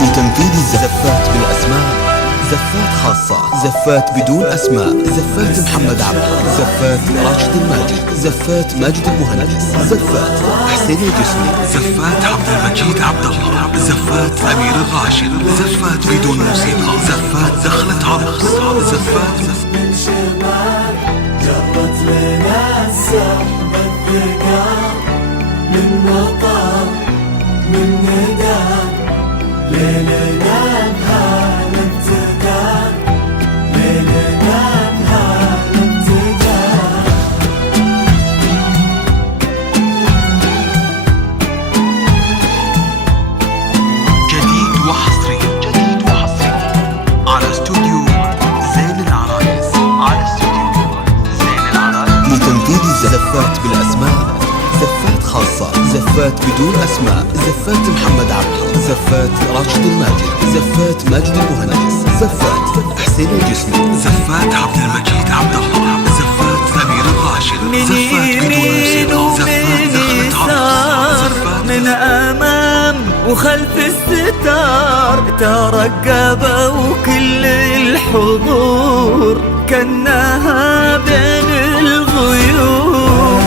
لتنفيذ الزفات بالأسماء: زفات خاصة، زفات بدون أسماء، زفات محمد عبد، زفات راشد الماجد، زفات ماجد المهندس، زفات حسين الجسمي، زفات عبد المجيد عبد الله، زفات أمير الراشد، زفات بدون موسيقى، زفات دخلت عرس، زفات من شمال جرت لنا السحب الثقال، من مطر من ندى ليلنا بهال ابتدى، ليلنا بهال ابتدى. جديد وحصري، جديد وحصري على استوديو زين العرايس، على استوديو زين العرايس. لتنفيذ الزفات بالأسماء: زفات خاصة، زفات بدون أسماء، زفات محمد عبد، زفات راشد الماجد، زفات ماجد المهندس، زفات حسين الجسمي، زفات عبد المجيد عبد الله، زفات أمير الراشد، زفات بدون موسيقى، زفات دخلت عرس، زفات من أمام وخلف الستار ترقبوا كل الحضور كأنها بين الغيوم.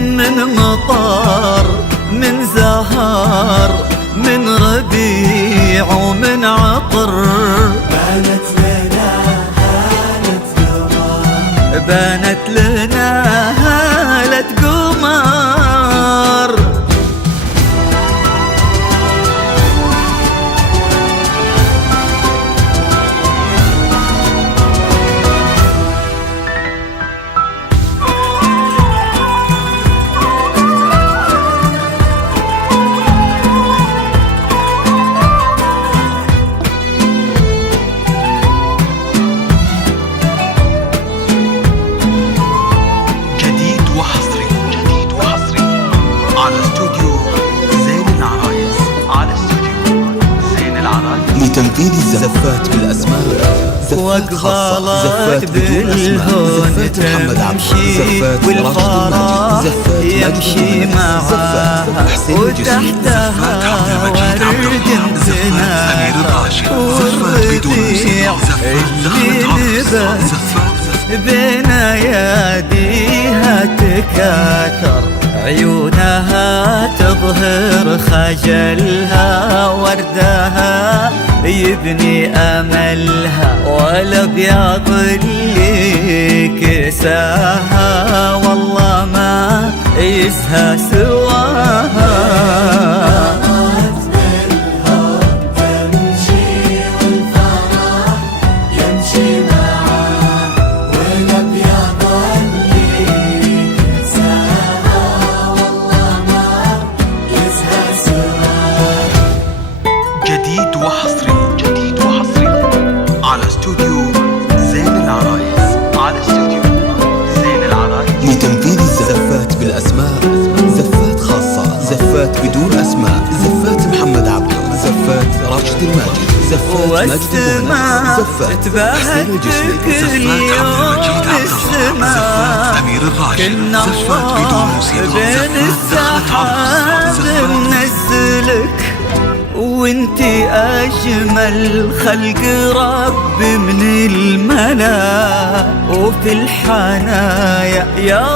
من مطر من زهر من ربيع ومن عطر، بانت لنا هالة قمر، بانت لنا هالة قمر. لتنفيذ الزفات بالأسماء: زفات خاصة، زفات بدون أسماء، زفات محمد عبد، زفات راشد الماجد، زفات يمشي معاها وتحتها ورد امتناع أمير الراشد، زفات بدون موسيقى، زفات دخلت عرس، زفات بين اياديها تكاثر، عيونها تظهر خجلها، وردها يبني املها، والابيض اللي كساها والله ما يسهى سواها. جديد وحصري، جديد وحصري على استوديو زين العرايس، على استوديو زين العرايس. لتنفيذ الزفات بالأسماء: زفات خاصة، زفات بدون أسماء، زفات محمد عبد، زفات راشد الماجد، زفات ماجد المهندس، زفات حسين الجسمي، زفات عبد المجيد عبد الله، زفات أمير الراشد، زفات بدون موسيقى، زفات دخلت عرس، منزلك وانتي اجمل خلق رب من الملا، وفي الحنايا يا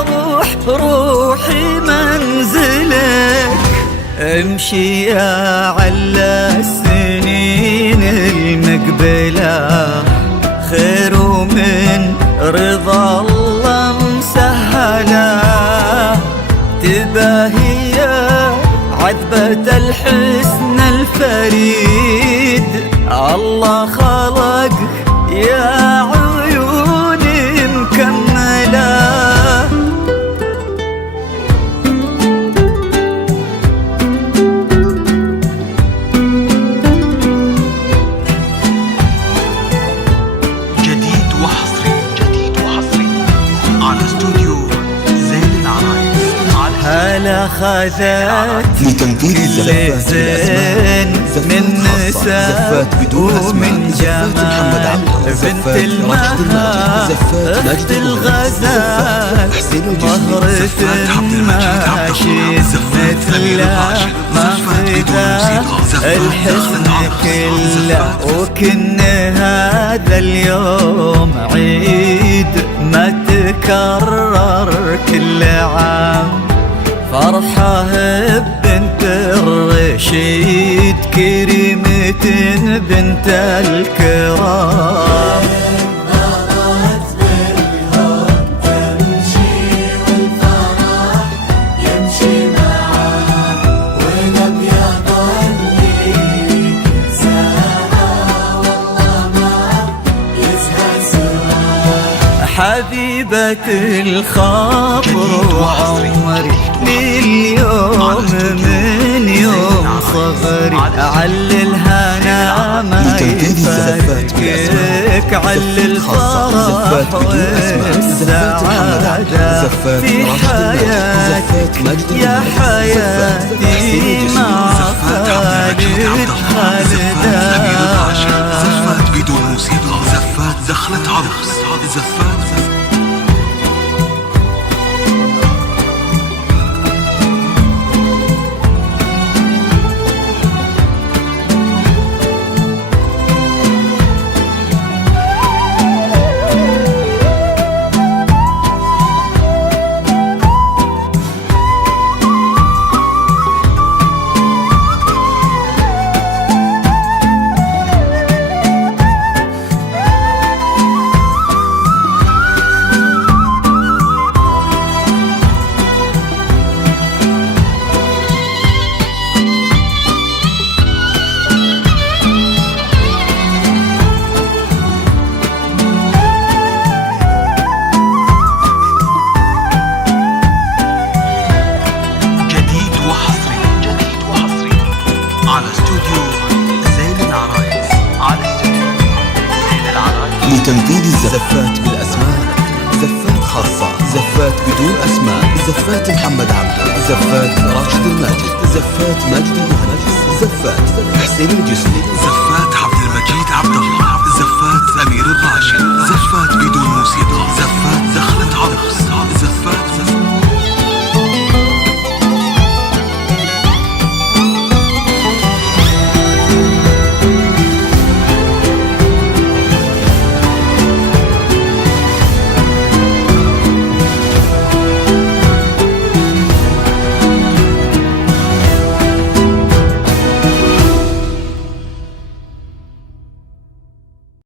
روحي منزلك، امشي يا على السنين المقبلة، خير من رضا الله مسهلا، تباهي عذبة الحسن الفريد، الله خلق يا عيوني مكملة، أخذت لتنفيذ الزفات زين من نساء ومن جمال بنت المهاب أخت الغزال مهرة ماشي مثلها ما فدا الحسن كله وكن هذا اليوم عيد ما تكرر كل عام فرحة بنت الرشيد كريمة بنت الكرام حبيبة الخاطر وعمري لليوم من يوم صغري عللها ما يفارقك علل الفرح والسعادة في حياتك يا حياتي مع خالد خالدا زفات بدون موسيقى زفات دخلت عروس زفات لتنفيذ الزفات بالأسماء زفات خاصة زفات بدون أسماء زفات محمد عبده زفات راشد الماجد زفات ماجد المهندس زفات حسين الجسمي زفات عبد المجيد عبد الله زفات أمير الراشد زفات بدون